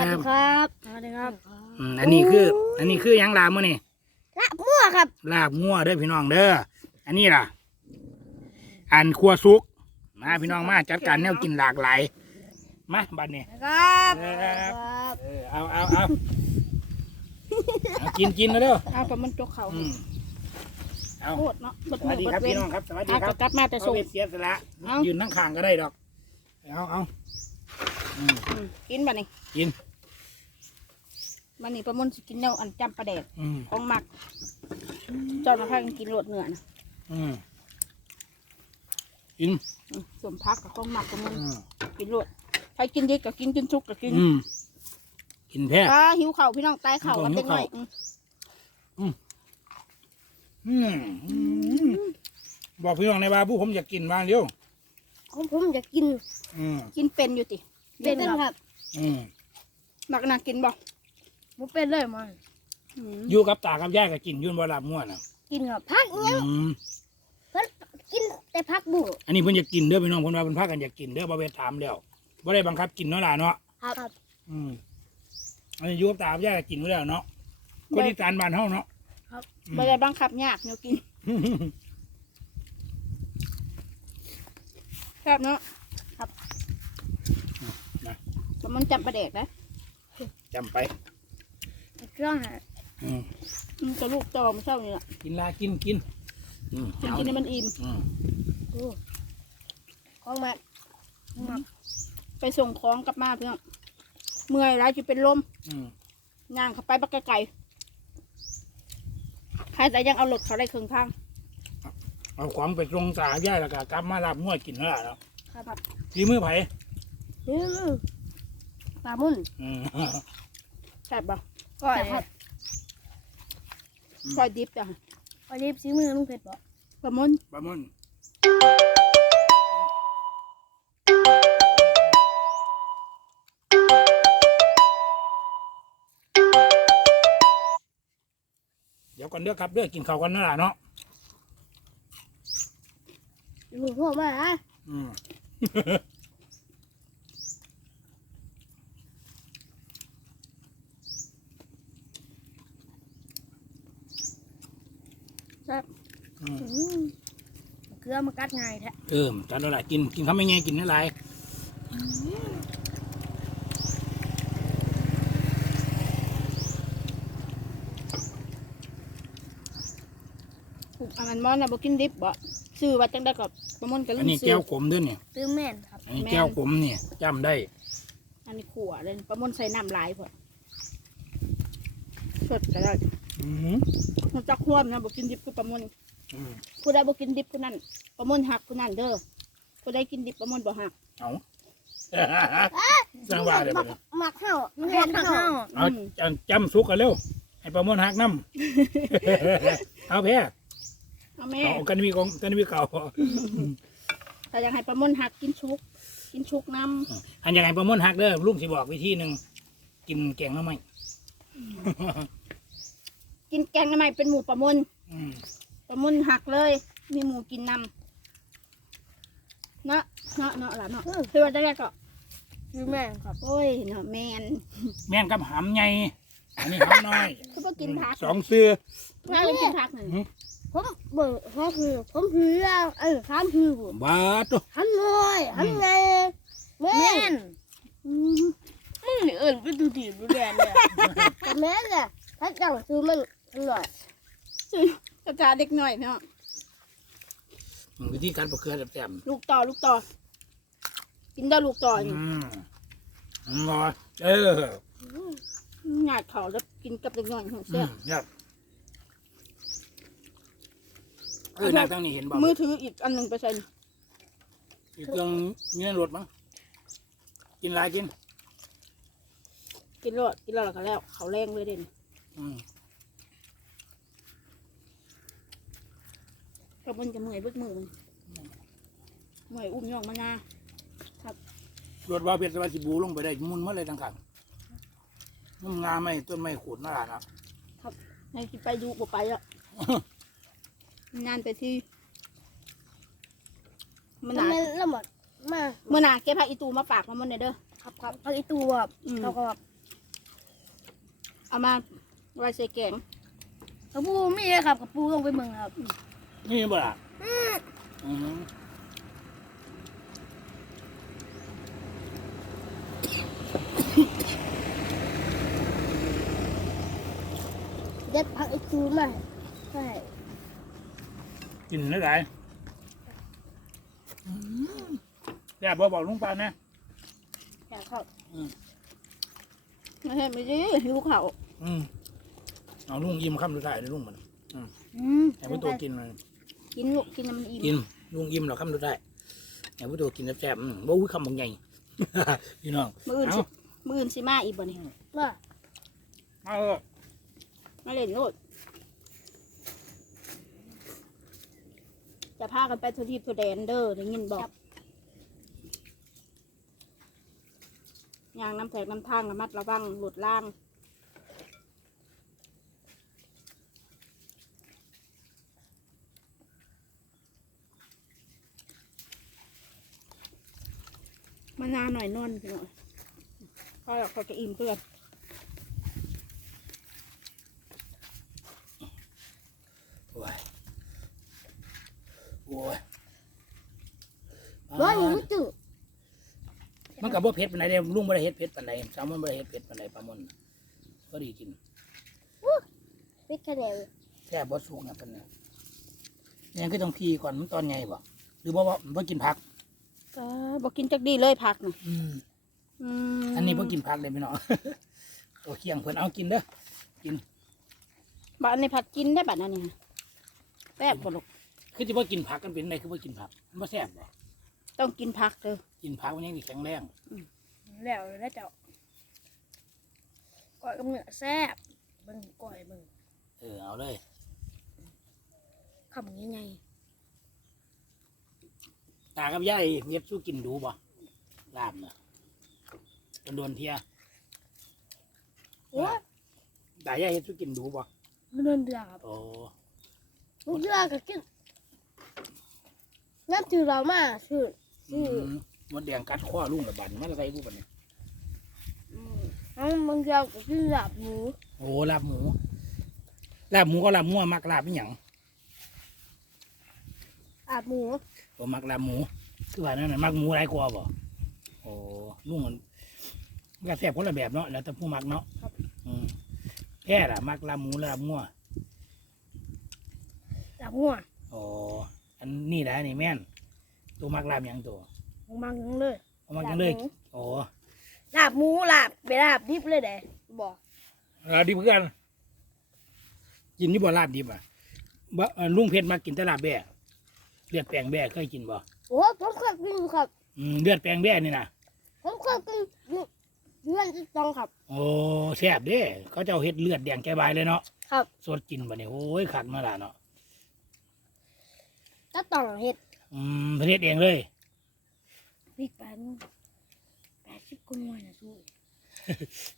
วัสดีบครับสวัสดีครับอืมอันนี้คือ อันนี้คือหยังลามื้อนี่ละมั่วครับลาบงัวเด้อพี่น้องเด้ออันนี้ล่ะ อันครัวซุกมาพี่น้องมาจัดการแนวกินหลากหลายมาบัดนี้ ครับครับครับเออเอาเอาเอาเอากินกินมาเด้อเอาปลามันจกเขาอืมเอาโคตรเนาะเบิดสมืวัอสดีเบิครัดบเว้พี่นน้องครับสวัสดีเอาครัก็บกลับมาแต่เอาส่งไปเสียสละเอายืนนั่งข้างก็ได้ดอกเอาเอาอืมอืมกินบ่นี่กิน มันนี่ปลามันสิกินแนวอันจำปลาแดกอืมของหมักเจ้ามาพากันกินโรดเนื้อนะอืมกินอืมส่วนพักกับของหมักปลามันอืมกินโรดใครกินดีก็กินกินชุกก็กินอืมกินแพ้อ่าหิวเข่าวพี่น้องตายเข่าวกันหิเต็วมหน่ข้าอวยอืมอืมอืมบอกพี่น้องในบ้านผู้ผมอยากกินบ้างเดียวของผมจะกินอืมกินเป็นอยู่ติเป็นครับอืมหมักนากินบ่ ผมเป็นเลยมันอืมอยู่กับตากับยายก็กินอยุ่นบ่ลาบง่วนอะกินครับพักอืเนี้ยมเพิ่นกินแต่พักบุ้งอันนี้เพิ่นอยากกินเด้อพี่น้องเพิ่นว่าเพิ่นพากันอยากกินเด้อบ่ไปถามแล้วบ่ได้บังคับกินเนาะล่ะเนาะครับ อืมอันนี้อยู่กับตากับยายก็กินอยู่แล้วเนาะคนอีสานบ้านเฮาเนาะอืมไม่ได้บังคับยากเนาะกินครับเนาะนะปลามันจำปลาแดกนะจำไป เครื่องหาอืมอืมกระลูกโตมันเศร้านี่แหละกินลากินกินอืมกินเอากินให้มันอิ่มอืมดูของแม่หมักไปส่งของกลับมาเพื่อนเมื่อยร้ายจะเป็นลมอืมย่างเข้าไปบักไก่ใครแต่ยังเอารถเขาได้ครึ่งทางเอาของไปตรงตากับยายแล้วก็กลับมาลาบง่วกินแล้วล่ะเนาะครับ ฝีมือไผอืมปลามุ่นอืม แซ่บบ่ ก่อยครับซอยดิบจ้ะวันนี้ซีมือลุงเพชรบอกปลามุนปลาหมุนเดี๋ยวก่อนเด้อครับเด้อกินข้าวกันนั่นล่ะเนาะลุงพ่อมาฮะอืมอืมอืมเกลือมากัดง่ายแท้เออจัดแล้วล่ะกินกินข้าวไม่ไงกินอะไรอันนั้นมอนนะบ่กินดิบบ่ซื้อว่าจังได้กับปลามุนกับอัลุนงนี้ซื้แก้อวขมด้วยเนี่ยตื้อแม่นครับ อันนี้แก้วขมเนี่ยจำได้อันนี้ขั่วเลยปลามุนใส่น้ำหลายพอสดก็ได้อื มมันจะควมนะบ่กินดิบคือปลามุนอืมผู้ใดบ่กินดิบผู้นั้นปลามุนหักผู้นั้นเด้อผู้ใดกินดิบปลามุนบ่หักเอาสร้างว่าเลยบัดนี้หมักเห่าเรียนเห่าเอาจำจำสุกกันเร็วให้ประมวลหักน้ำเอาแพ้เอาแม่เอากันมีของกันมีเก่าแต่อยากให้ปลามุนหักกินชุก กินชุกน้อันยังไงประมวลหักเด้อลุงสิบอกวิธีหนึ่งกินแกงหน้ำไหมำ กินแกงทำไมเป็นหมูปลามุนอืมปลามุนหักเลย มีหมูกินนำเนาะเนาะเนาะล่ะเนาะคือว่าจะแรกก็ตื้อแม่นครับโอ้ยเนาะแมนแม่นกับหำใหญ่อันนี้หำน้อยคือว่ากินผักสองเสื้อน่าเลยกินผักหนึ่งผมเบิกเขาคือผมคือเออข้ามคือผมบาดตัวทำน้อยทำไงแม่นอืมมึงนี่เอิญไปดูดีดูแดนเนี่ยแต่แม่เนี่ยถ้าจังคือมัน อร่อยกระจาเด็กหน่อยเนาะวิธีการปอกเกลือแจ่มลูกต่อลูกต่อ กินได้ลูกต่อๆนี่อืมอืมรอเออง่ายเขาแล้วกินกับเด็กหน่อยของอืเสื้อมครับเออนั่งตั้งนี่เห็นบ่มือถืออีกอันหนึ่งไปใส่นี่อีกเครื่องมีในรถมั้งกินหลายกิน กินรอดกินแล้วแล้วก็แล้ว เขาแรงเลยเด่นอืม กระบนจะเมื่อยเบิกมือมันเมื่อยอุ้มย่องมานา รถว่าเพชรว่าสิบูลงไปได้มุนเมื่อไรต่างขังนุ่มงาไม่ต้นไม้ขูดนั่นแหละนะให้กินไปดูบ่ไปอะ นานแต่ที่มันหมันนาละหมดมาเมื่อหนาเก็บผักอีตูมาฝากมามันเนี่ยเด้อครับครับเอาอีตูแบบอืมเราก็แบบเอามาไว้ใส่แกงกระปูมีเลยครับกระปูลงไปเมืองครับ นี่บ่ล่ะอืมเด็ดผักไอ้คูมาใช่กินได้หลายอืมแซ่บบ่บอกลุงปานนะแกงข้าวไม่ใช่ไม่ดีหิวข้าวอืมเอาลุงยิ้มคำสุดท้ายเลยลุงมันอืมให้ผู้ตัวกินมัน กินลูกกินน้ำมันอิ่มกินลุงยิ้มเราคำสุดท้ายให้ผู้ตัวกินแซ่บๆอืมบ่อุ้ยคำบางใหญ่ พี่น้องมืออื่นเอาสิมืออื่นสิมาอีกบ่นี่ว่าเอาเถอะมาเล่นโลดจะพากันไปทุทีทุแดนเด้อได้ยินบอกยางน้ำแตกน้ำทางระมัดระวังหลุดล่าง มานานหน่อยนอนพี่หน่อยพอแล้วเขาจะอิ่มเพื่อนโอ้ยโอ้ยร้อยหนึ่งจุดมันกับบ่เผ็ดปานใดเด้ลุงบ่ได้เฮ็ดเผ็ดปานใดสาวมันบ่ได้เฮ็ดเผ็ดปานใดปลาหมอนก็ดีกินปิดคะแนนแซ่บบ่สูงนะเพิ่นน่ะยังคือต้องพีก่อนมันตอนใหญ่บ่หรือบ่ว่าบ่กินผัก ก็บอกกินจักดีเลยผักนะอืมอืมอันนี้บ่กินผักเลยพี่น้องตัวเคียงเพิ่นเอากินเด้อบัดอันนี้ผัดกินได้บัดนั้นนี่แซ่บบ่ลูกคือสิบ่กินผักกันเป็นไดคือบ่กินผักมันบ่แซ่บบ่ต้องกินผักเด้อ กินผักมันยังสิแข็งแรงแล้วแล้วเจ้าก้อยกับเนื้อแซ่บเบิ่งก้อยเบิ่งเออเอาเลยคำยังไง ตากับยายเฮ็ดสู้กินดูบ่ลาบน่ะโดนๆเที่ยโอ้ยตายายเฮ็ดสู้กินดูบ่มันเดินเดือครับโอ้ลูกเดือก็กินน้ำจืดเรามาชื่ออืมมดแดงกัดคอลุงกับบันมันใส่กูบัดนี้ทั้งบางเดียวก็กินหลับหมูโอ้ลาบหมูลาบหมูก็ลาบมั่วมักลาบอีหยังอาบหมู บ่มักลาบหมู คือว่านั่นน่ะมักหมูหลายกว่าบ่โอ้ลุงมันมันก็แซ่บคนละแบบเนาะแล้วแต่ผู้มักเนาะอืมแค่ล่ะมักลาบหมูลาบงัวหลับหัวโอ้อันนี้แหละนี่แม่น ตัวมักลาบหยังตัวผมมังยังเลยเอามักจังเลยโอ้หลับหมูหลับไปหลับดิบเลยเด้บอกลาบดิบคือกันกินนี่บ่ลาบดิบอะบ่เอ่อลุงเพชรมากินแต่ลาบแบ่ เลือดแปลงแบ่เคยกินบ่โอ้ผมเคยกินอยู่ครับ อืมเลือดแปลงแบ่นี่นะผมเคยกินอยู่เดือนที่สองครับ โอ้แซ่บเด้เขาเจ้าเฮ็ดเลือดแดงแก่บายเลยเนาะครับสดกินบ่เนี่ยโอ้ยขัดมาละเนาะก็ต้องเห็ดอืมเพิ่นเฮ็ดเองเลยพริกแปดแปดสิบกว่าหน่วยนะสู้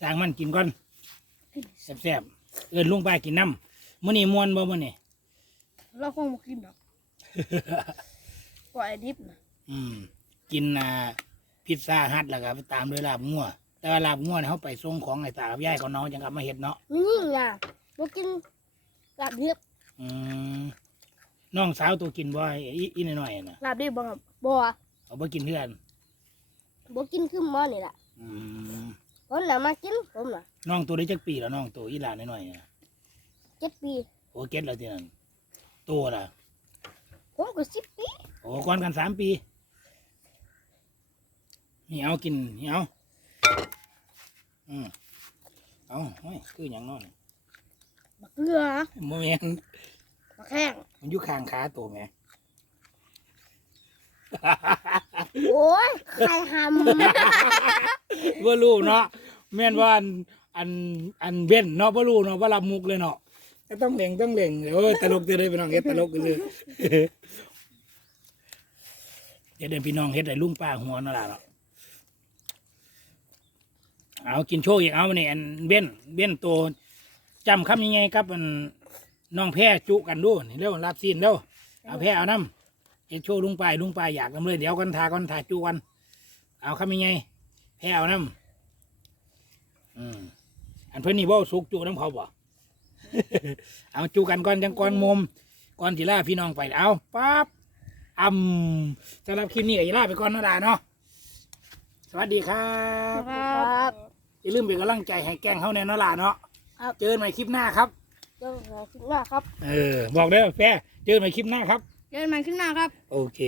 สร้างมันกินก่อนแซ่บๆเอิ้นลุงไปกินน้ำมื้อนี้ม่วนบ่มื้อนี้เราคงมากินหรอก ปล่อยดิบนะอืม กินอ่าพิซซ่าฮัทแล้วก็ไปตามด้วยลาบงัวแต่ว่าลาบงัวเนี่ยเขาไปส่งของให้ตากับยายเขาเนาะจังกลับมาเฮ็ดเนาะนี่นี่นะมากินลาบดิบอืมน้องสาวตัวกินบ่อีอีน้อยๆน่ะลาบดิบบ่ครับบ่เอาบ่กินเพื่อนบ่กินขึ้นหม้อนี่แหละอืมผมน่ะมากินผมน่ะน้องตัวได้จักปีแล้วน้องตัวอีหลานน้อยๆน่ะเจ็ดปีโอ้เก็ตแล้วที่นั่นตัวล่ะ ผมก็สิบปีโอ้ก่อนกันสามปีนี่เอากินนี่เอาอืมเอาเฮ้ยคืออย่างนอนบักเกลือโมเมนบักแห้งมันอยู่ข้างขาตัวแม่ โอ้ยใครหว่ารู้เนาะแม่นว่าอันอันอันเว้นเนาะว่ารู้เนาะว่ารับมุกเลยเนาะ ก็ต้องเล่งต้องเล่งโอ้ยตลกจะเลยพี่น้องเฮ็ดตลกกันเลยเดี๋ยวเดินพี่น้องเฮ็ดให้ลุงป้าหัวนั่นล่ะเนาะเอากินโชว์อีกเอาเนี่ยอันเบ้นเบ้นตัวจำคำยังไงครับอันน้องแพ้จุกันดูนี่เร็วรับซีนเร็วเอาแพ้เอาน้ำเฮ็ดโชว์ลุงป้าให้ลุงป้าอยากนำเลยเดี๋ยวกันทากันทาจุกัน เอาคำยังไงแพ้เอาน้ำอืมอันเพิ่อนนี่บ่สุกจุน้ำเขาบ่ เอาจุกันก่อนจังก่อนมุมก่อนสิลาพี่น้องไปเอาปั๊บอ่ำสำหรับคลิปนี้ก็สิลาไปก่อนเนาะดาเนาะสวัสดีครับครับ อย่าลืมเป็นกำลังใจให้แกล้งเขาแน่เนาะล่ะเนาะครับ เจอกันใหม่คลิปหน้าครับเรื่องอะไรขึ้นหน้าครับเออ บอกได้อแฟเจอกันใหม่คลิปหน้าครับเดินมาขึ้นมาครับ โอเค